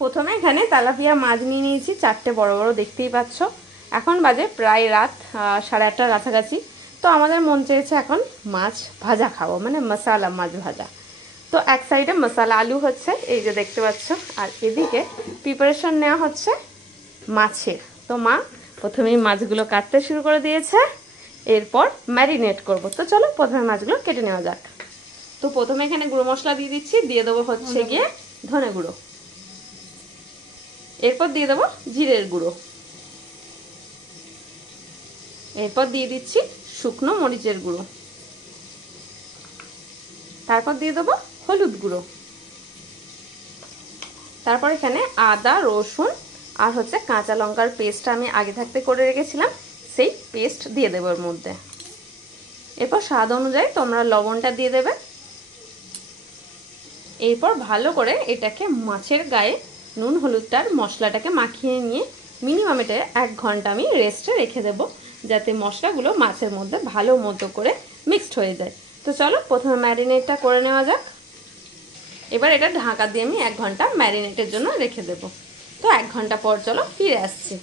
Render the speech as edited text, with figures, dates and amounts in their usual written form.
প্রথমে এখানে তেলাপিয়া মাছ নিয়ে নিয়েছি, 4টে বড় বড়, দেখতেই পাচ্ছ। এখন বাজে প্রায় রাত 8:30টার কাছাকাছি। তো আমাদের মন চেয়েছে এখন মাছ ভাজা খাবো, মানে মশালা মাছ ভাজা। তো এক সাইডে মশালা আলু হচ্ছে, এই যে দেখতে পাচ্ছ, আর এদিকে প্রিপারেশন নেওয়া হচ্ছে মাছের। তো মা প্রথমেই মাছগুলো কাটতে শুরু করে দিয়েছে, এরপর ম্যারিনেট করব। তো চলো প্রথমে মাছগুলো কেটে নেওয়া যাক। তো প্রথমে এখানে গুঁড়ো মশলা দিয়ে দিচ্ছি, দিয়ে দেবো হচ্ছে গিয়ে ধনে গুঁড়ো, এরপর দিয়ে দেবো জিরের গুঁড়ো, এরপর দিয়ে দিচ্ছি শুকনো মরিচের গুঁড়ো, তারপর দিয়ে দেবো হলুদ গুঁড়ো, তারপর এখানে আদা রসুন আর হচ্ছে কাঁচা লঙ্কার পেস্টটা আমি আগে থাকতে করে রেখেছিলাম, সেই পেস্ট দিয়ে দেবো এর মধ্যে। এরপর স্বাদ অনুযায়ী তোমরা লবণটা দিয়ে দেবে। এরপর ভালো করে এটাকে মাছের গায়ে নুন হলুদটার মশলাটাকে মাখিয়ে নিয়ে মিনিমাম এটা 1 ঘন্টা আমি রেস্টে রেখে দেবো, যাতে মশলাগুলো মাছের মধ্যে ভালো মতো করে মিক্সড হয়ে যায়। তো চলো প্রথমে ম্যারিনেটটা করে নেওয়া যাক। এবার এটা ঢাকা দিয়ে আমি 1 ঘন্টা ম্যারিনেটের জন্য রেখে দেবো। তো 1 ঘন্টা পর চলো ফিরে আসছি।